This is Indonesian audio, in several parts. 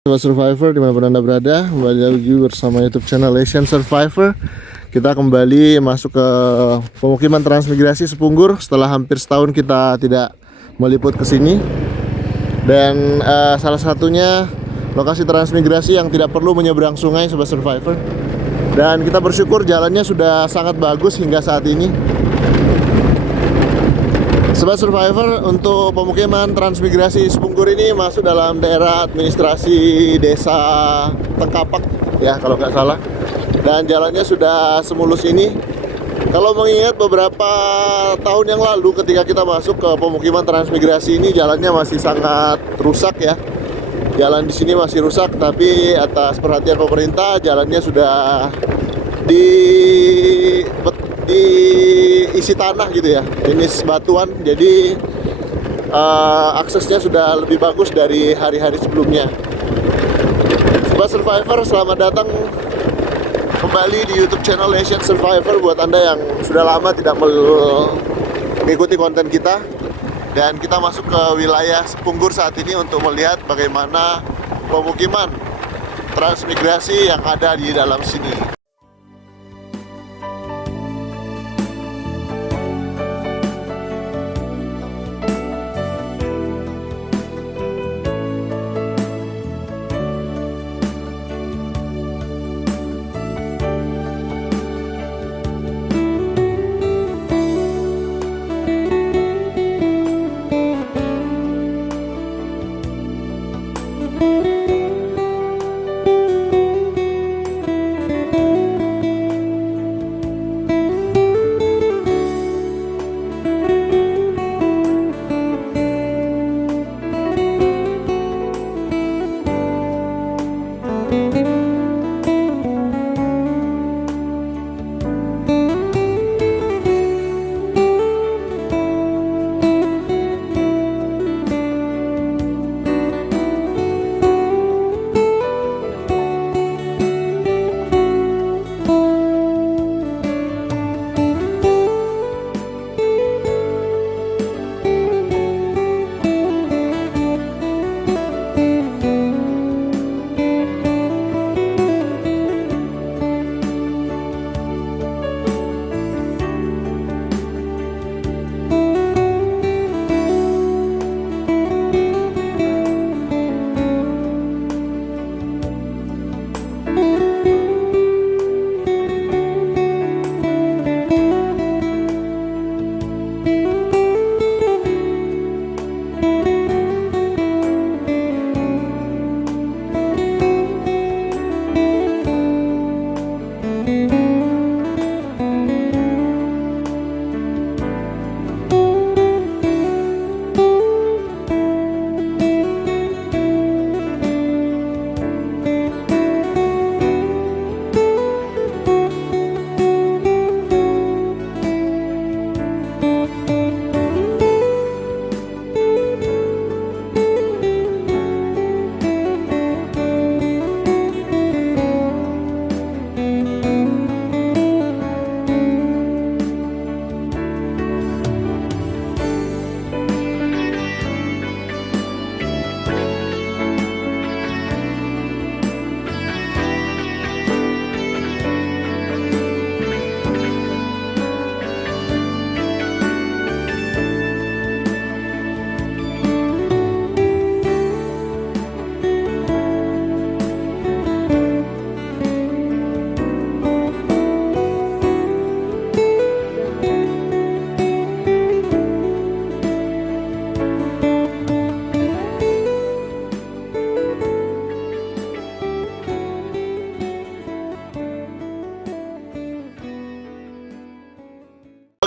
Sobat Survivor dimanapun Anda berada, kembali lagi bersama YouTube channel Asian Survivor. Kita kembali masuk ke pemukiman transmigrasi Sepunggur setelah hampir setahun kita tidak meliput ke sini. Dan salah satunya lokasi transmigrasi yang tidak perlu menyeberang sungai, Sobat Survivor. Dan kita bersyukur jalannya sudah sangat bagus hingga saat ini. Sobat Survivor, untuk pemukiman transmigrasi Sepunggur ini masuk dalam daerah administrasi desa Tengkapak ya kalau nggak salah. Dan jalannya sudah semulus ini. Kalau mengingat beberapa tahun yang lalu ketika kita masuk ke pemukiman transmigrasi ini, jalannya masih sangat rusak ya. Jalan di sini masih rusak, tapi atas perhatian pemerintah jalannya sudah diisi tanah gitu ya, jenis batuan, jadi aksesnya sudah lebih bagus dari hari-hari sebelumnya. Sobat Survivor, selamat datang kembali di YouTube channel Asian Survivor. Buat Anda yang sudah lama tidak mengikuti konten kita, dan kita masuk ke wilayah Sepunggur saat ini untuk melihat bagaimana pemukiman transmigrasi yang ada di dalam sini.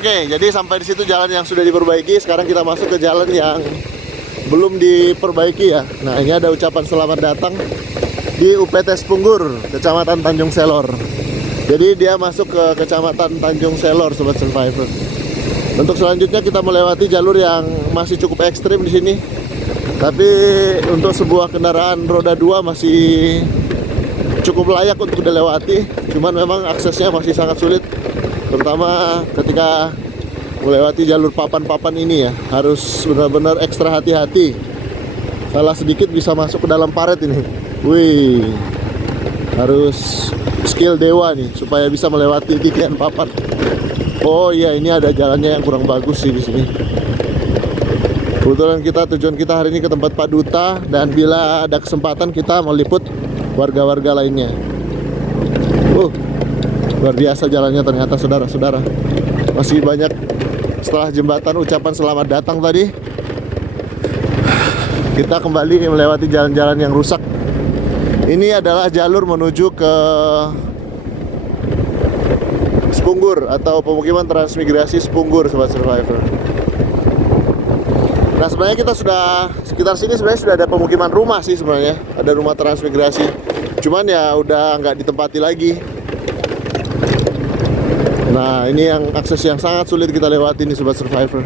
Oke, jadi sampai di situ jalan yang sudah diperbaiki. Sekarang kita masuk ke jalan yang belum diperbaiki ya. Nah, ini ada ucapan selamat datang di UPT Sepunggur, Kecamatan Tanjung Selor. Jadi dia masuk ke Kecamatan Tanjung Selor, Sobat Survivor. Untuk selanjutnya kita melewati jalur yang masih cukup ekstrim di sini. Tapi untuk sebuah kendaraan roda 2 masih cukup layak untuk dilewati. Cuman memang aksesnya masih sangat sulit, terutama ketika melewati jalur papan-papan ini ya. Harus benar-benar ekstra hati-hati. Salah sedikit bisa masuk ke dalam paret ini. Wih, harus skill dewa nih supaya bisa melewati titian papan. Oh iya, ini ada jalannya yang kurang bagus sih di sini. Kebetulan tujuan kita hari ini ke tempat Pak Duta, dan bila ada kesempatan kita meliput warga-warga lainnya. Luar biasa jalannya ternyata, saudara-saudara. Masih banyak setelah jembatan ucapan selamat datang tadi. Kita kembali melewati jalan-jalan yang rusak. Ini adalah jalur menuju ke Spunggur atau pemukiman transmigrasi Spunggur, Sobat Survivor. Nah, sebenarnya kita sudah sekitar sini sebenarnya sudah ada pemukiman rumah sih sebenarnya. Ada rumah transmigrasi. Cuman ya udah nggak ditempati lagi. Nah, ini yang akses yang sangat sulit kita lewati nih, Sobat Survivor.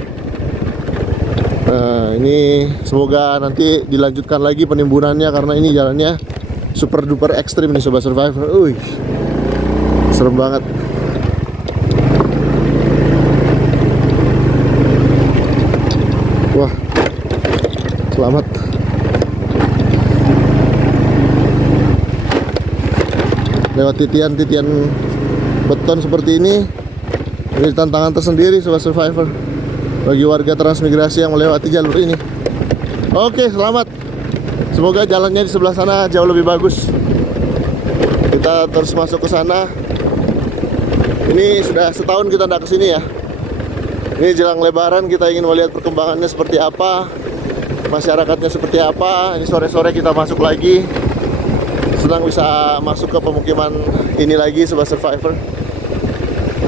Nah, ini semoga nanti dilanjutkan lagi penimbunannya karena ini jalannya super duper ekstrim nih, Sobat Survivor. Serem banget. Wah, selamat. Lewat titian-titian beton seperti ini tantangan tersendiri, Sobat Survivor, bagi warga transmigrasi yang melewati jalur ini. Oke, selamat. Semoga jalannya di sebelah sana jauh lebih bagus. Kita terus masuk ke sana. Ini sudah setahun kita tidak kesini ya. Ini jelang Lebaran, kita ingin melihat perkembangannya seperti apa, masyarakatnya seperti apa. Ini sore-sore kita masuk lagi. Senang bisa masuk ke pemukiman ini lagi, Sobat Survivor.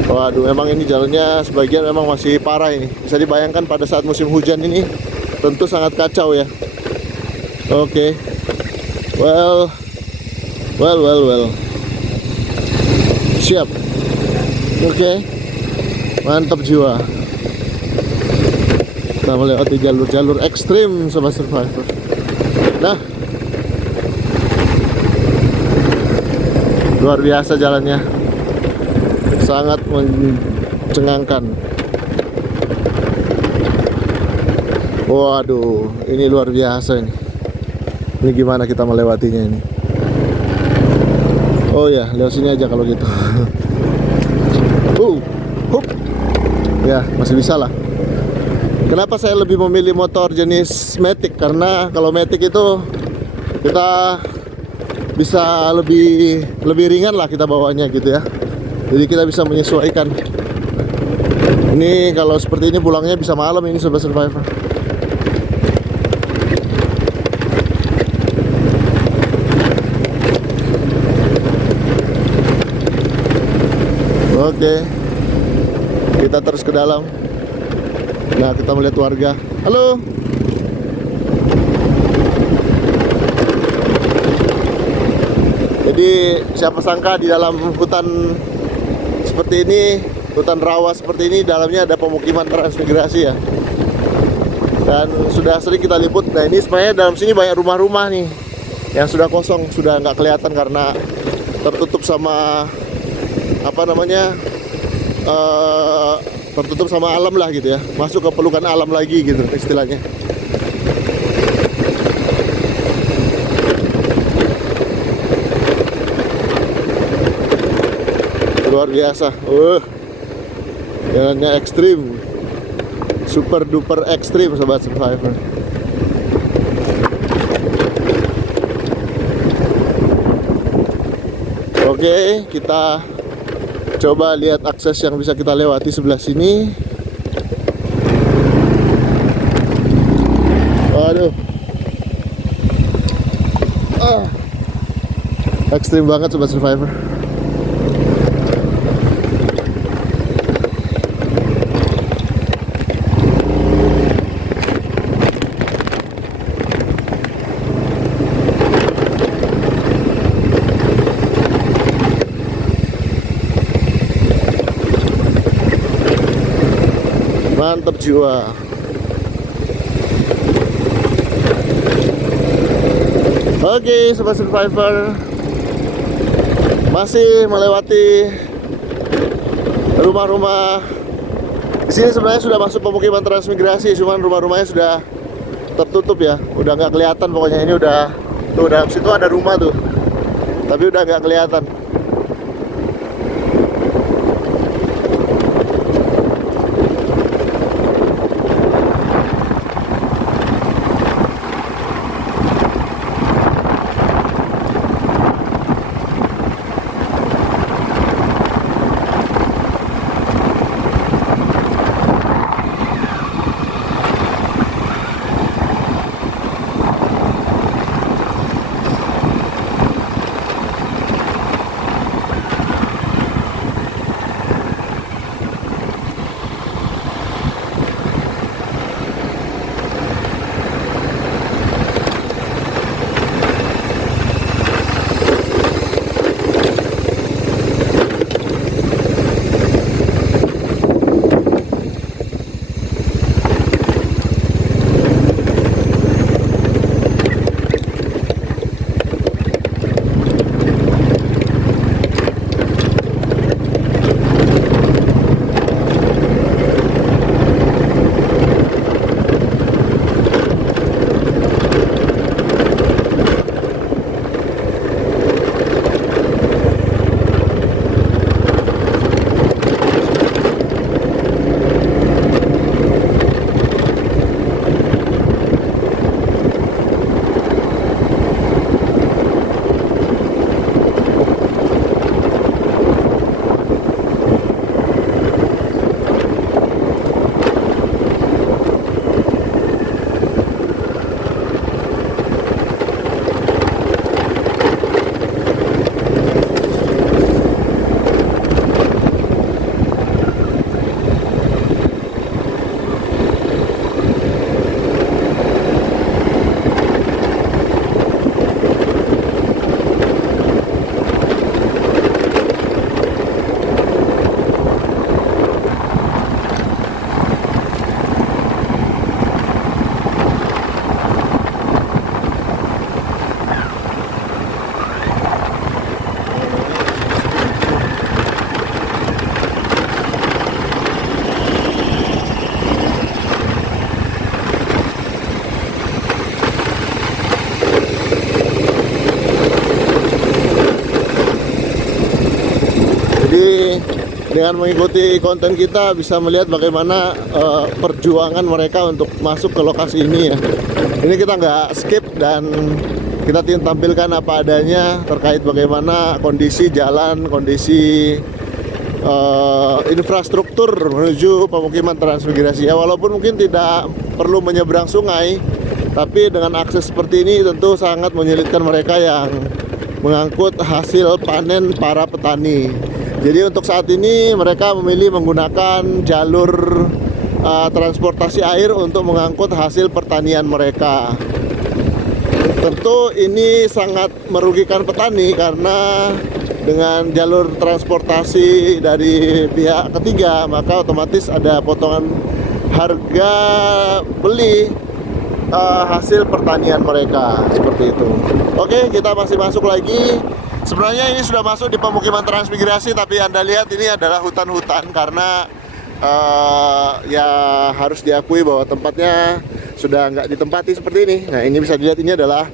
Waduh, memang ini jalannya sebagian memang masih parah ini. Bisa dibayangkan pada saat musim hujan ini tentu sangat kacau ya. Oke. Well. Siap. Oke. Mantap jiwa. Kita melewati jalur-jalur ekstrim, Sobat Survivor. Nah, luar biasa jalannya, sangat mencengangkan. Waduh, ini luar biasa ini. Ini gimana kita melewatinya ini? Oh ya, lewat sini aja kalau gitu. Hup. Ya, masih bisa lah. Kenapa saya lebih memilih motor jenis Matic? Karena kalau Matic itu kita bisa lebih ringan lah kita bawanya gitu ya. Jadi kita bisa menyesuaikan. Ini kalau seperti ini pulangnya bisa malam ini, Sobat Survivor. Oke, kita terus ke dalam. Nah, kita melihat warga. Halo. Jadi siapa sangka di dalam hutan seperti ini, hutan rawa seperti ini, dalamnya ada pemukiman transmigrasi ya. Dan sudah sering kita liput. Nah, ini sebenarnya dalam sini banyak rumah-rumah nih yang sudah kosong, sudah nggak kelihatan karena tertutup sama tertutup sama alam lah gitu ya, masuk ke pelukan alam lagi gitu istilahnya. Luar biasa. Jalannya ekstrim, super duper ekstrim, Sobat Survivor. Oke, kita coba lihat akses yang bisa kita lewati sebelah sini. Waduh, ekstrim banget, Sobat Survivor. Mantap jiwa. Oke, Sobat Survivor, masih melewati rumah-rumah. Di sini sebenarnya sudah masuk pemukiman transmigrasi, cuman rumah-rumahnya sudah tertutup ya, udah nggak kelihatan. Pokoknya ini udah Tuh dalam situ ada rumah tuh, tapi udah nggak kelihatan. Jadi dengan mengikuti konten kita bisa melihat bagaimana perjuangan mereka untuk masuk ke lokasi ini ya. Ini kita nggak skip dan kita tampilkan apa adanya terkait bagaimana kondisi jalan, kondisi infrastruktur menuju pemukiman transmigrasi ya. Walaupun mungkin tidak perlu menyeberang sungai, tapi dengan akses seperti ini tentu sangat menyulitkan mereka yang mengangkut hasil panen para petani. Jadi untuk saat ini mereka memilih menggunakan jalur transportasi air untuk mengangkut hasil pertanian mereka. Tentu ini sangat merugikan petani karena dengan jalur transportasi dari pihak ketiga maka otomatis ada potongan harga beli hasil pertanian mereka seperti itu. Oke, kita masih masuk lagi. Sebenarnya ini sudah masuk di pemukiman transmigrasi, tapi Anda lihat ini adalah hutan-hutan karena ya harus diakui bahwa tempatnya sudah nggak ditempati seperti ini. Nah, ini bisa dilihat ini adalah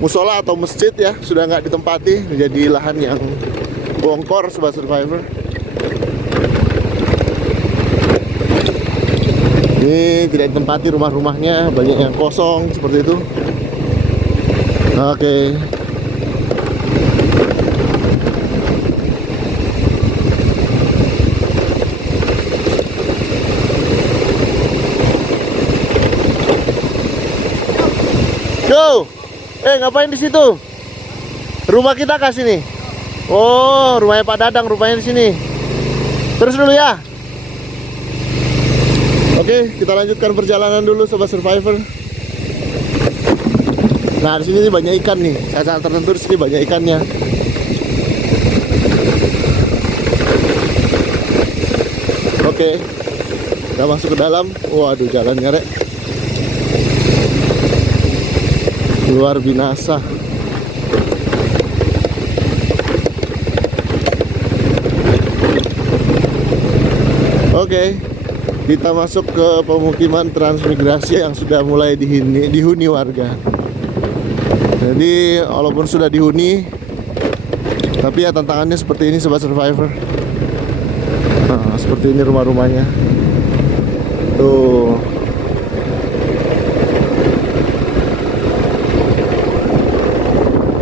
musola atau masjid ya, sudah nggak ditempati menjadi lahan yang bongkor sobat survivor. Ini tidak ditempati rumah-rumahnya, banyak yang kosong seperti itu. Oke. Go. Ngapain di situ? Rumah kita kah sini? Oh, rumahnya Pak Dadang, rumahnya di sini. Terus dulu ya. Oke, kita lanjutkan perjalanan dulu sobat survivor. Nah, di sini banyak ikan nih. Saat tertentu di sini banyak ikannya. Oke. Kita masuk ke dalam. Waduh, jalannya rek. Luar binasa. Oke, kita masuk ke pemukiman transmigrasi yang sudah mulai dihuni warga. Jadi walaupun sudah dihuni, tapi ya tantangannya seperti ini Sobat Survivor. Nah, seperti ini rumah-rumahnya. Tuh.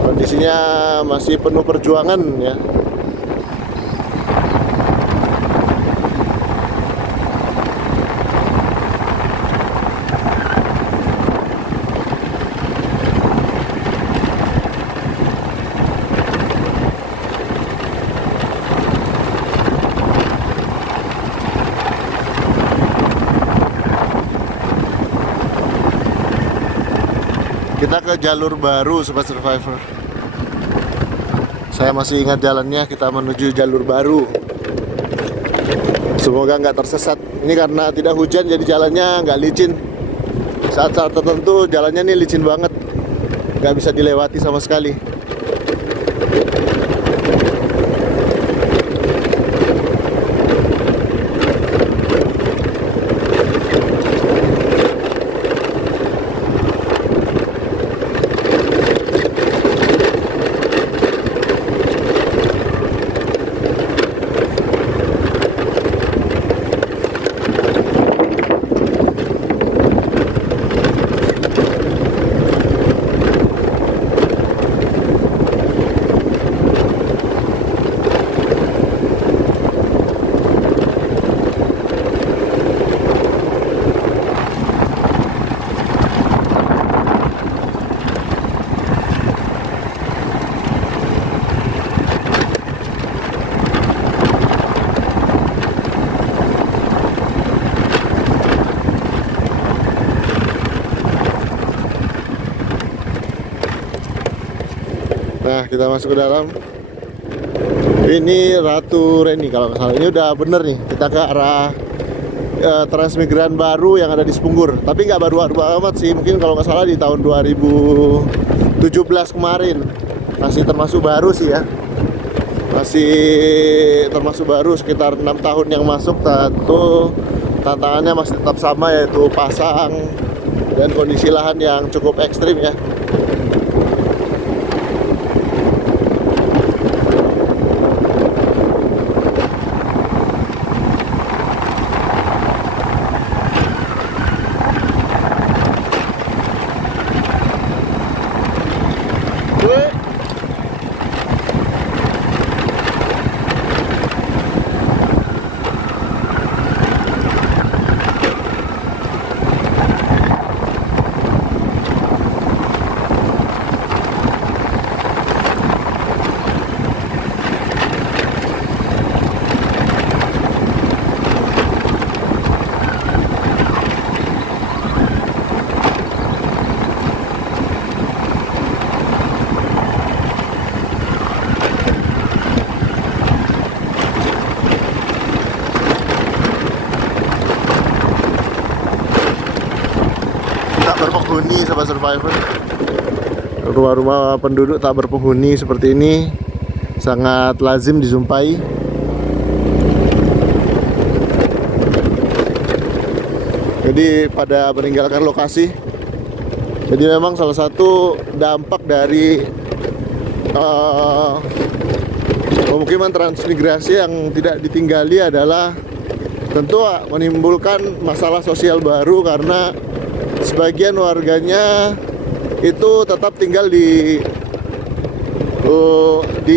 Kondisinya masih penuh perjuangan ya. Kita ke jalur baru Sobat Survivor. Saya masih ingat jalannya, kita menuju jalur baru. Semoga nggak tersesat. Ini karena tidak hujan jadi jalannya nggak licin. Saat-saat tertentu jalannya nih licin banget, nggak bisa dilewati sama sekali. Nah, kita masuk ke dalam. Ini Ratu Reni kalau nggak salah. Ini udah bener nih. Kita ke arah transmigran baru yang ada di Sepunggur. Tapi nggak baru amat sih. Mungkin kalau nggak salah di tahun 2017 kemarin. Masih termasuk baru sih ya. Masih termasuk baru, sekitar 6 tahun yang masuk. Tentu tantangannya masih tetap sama, yaitu pasang dan kondisi lahan yang cukup ekstrim ya. Berpenghuni Sobat Survivor. Rumah-rumah penduduk tak berpenghuni seperti ini sangat lazim dijumpai. Jadi pada meninggalkan lokasi. Jadi memang salah satu dampak dari pemukiman transmigrasi yang tidak ditinggali adalah tentu menimbulkan masalah sosial baru, karena sebagian warganya itu tetap tinggal di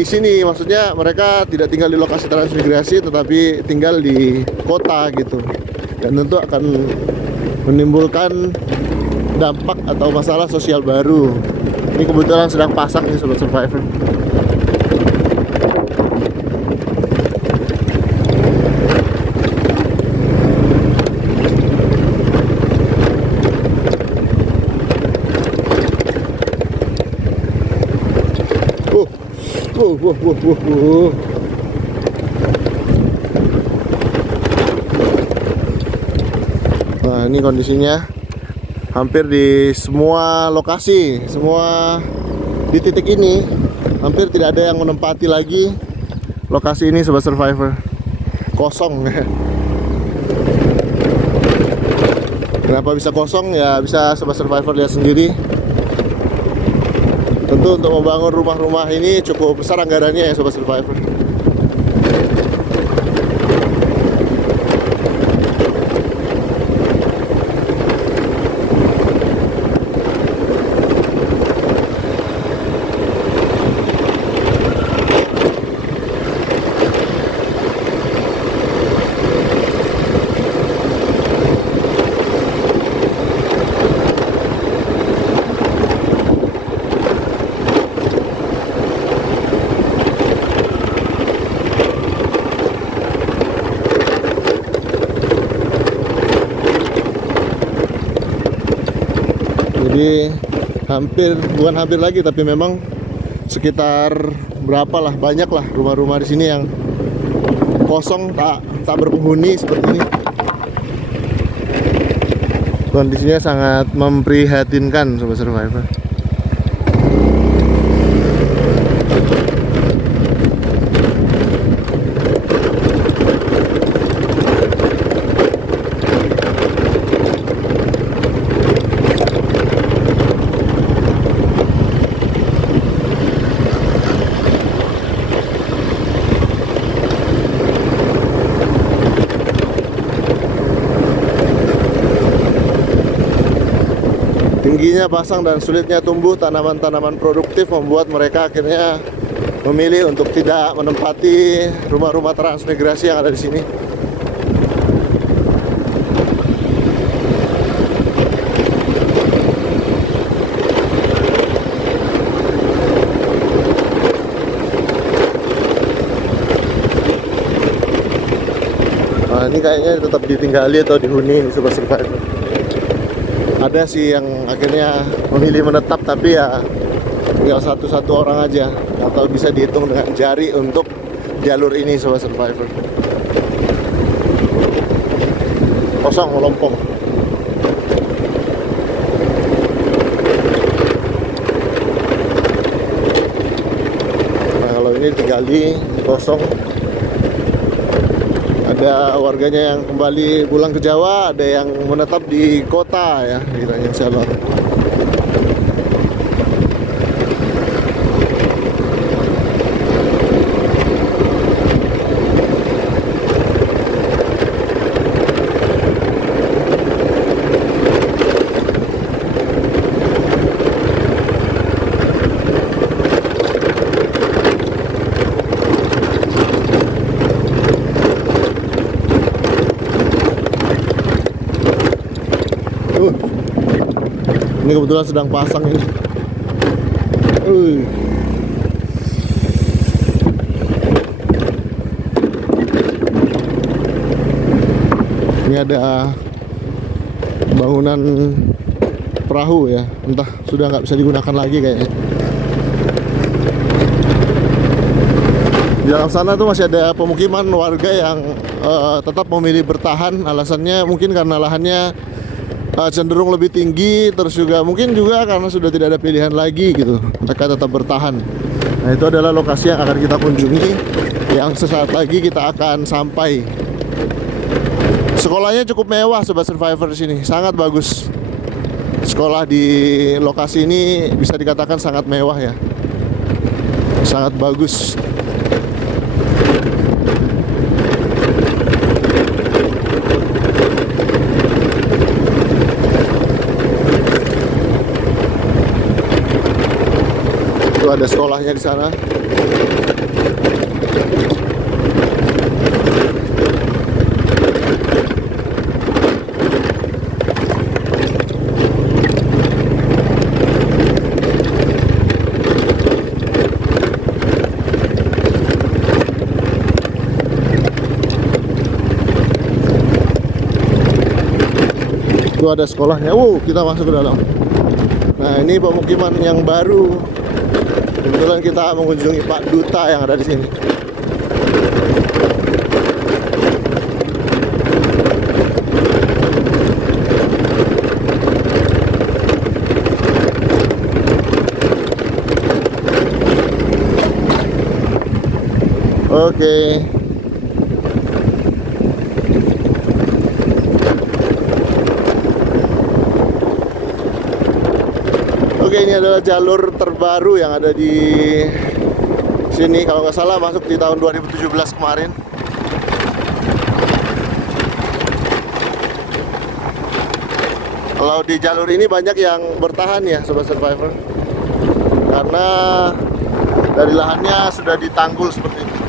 sini. Maksudnya mereka tidak tinggal di lokasi transmigrasi, tetapi tinggal di kota gitu. Dan tentu akan menimbulkan dampak atau masalah sosial baru. Ini kebetulan sedang pasang nih Sobat Survivor. Nah, ini kondisinya hampir di semua lokasi, semua di titik ini hampir tidak ada yang menempati lagi lokasi ini Sobat Survivor. Kosong. Kenapa bisa kosong? Ya bisa Sobat Survivor lihat sendiri. Tentu untuk membangun rumah-rumah ini cukup besar anggarannya ya Sobat Survivor. Jadi bukan hampir lagi, tapi memang sekitar berapa lah, banyak lah rumah-rumah di sini yang kosong, tak berpenghuni seperti ini. Kondisinya sangat memprihatinkan Sobat Survivor. Tingginya pasang dan sulitnya tumbuh tanaman-tanaman produktif membuat mereka akhirnya memilih untuk tidak menempati rumah-rumah transmigrasi yang ada di sini. Nah, ini kayaknya tetap ditinggali atau dihuni nih Sobat Survivor. Ada sih yang akhirnya memilih menetap, tapi ya tinggal satu-satu orang aja, atau bisa dihitung dengan jari untuk jalur ini Sobat Survivor. Kosong, melompong. Nah kalau ini digali kosong, ada warganya yang kembali pulang ke Jawa, ada yang menetap di kota ya, kiranya insya Allah. Ini kebetulan sedang pasang ini. Ini ada bangunan perahu ya, entah sudah nggak bisa digunakan lagi kayaknya. Di dalam sana tuh masih ada pemukiman warga yang tetap memilih bertahan. Alasannya mungkin karena lahannya cenderung lebih tinggi, terus juga mungkin juga karena sudah tidak ada pilihan lagi gitu, mereka tetap bertahan. Nah itu adalah lokasi yang akan kita kunjungi, yang sesaat lagi kita akan sampai. Sekolahnya cukup mewah Sobat Survivor di sini, sangat bagus. Sekolah di lokasi ini bisa dikatakan sangat mewah ya, sangat bagus. Ada sekolahnya di sana. Itu ada sekolahnya. Kita masuk ke dalam. Nah, ini pemukiman yang baru. Kebetulan kita mengunjungi Pak Duta yang ada di sini. Oke. Oke, Oke, ini adalah jalur terbaru yang ada di sini. Kalau nggak salah masuk di tahun 2017 kemarin. Kalau di jalur ini banyak yang bertahan ya Sobat Survivor, karena dari lahannya sudah ditanggul seperti ini.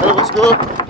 Halo bosku.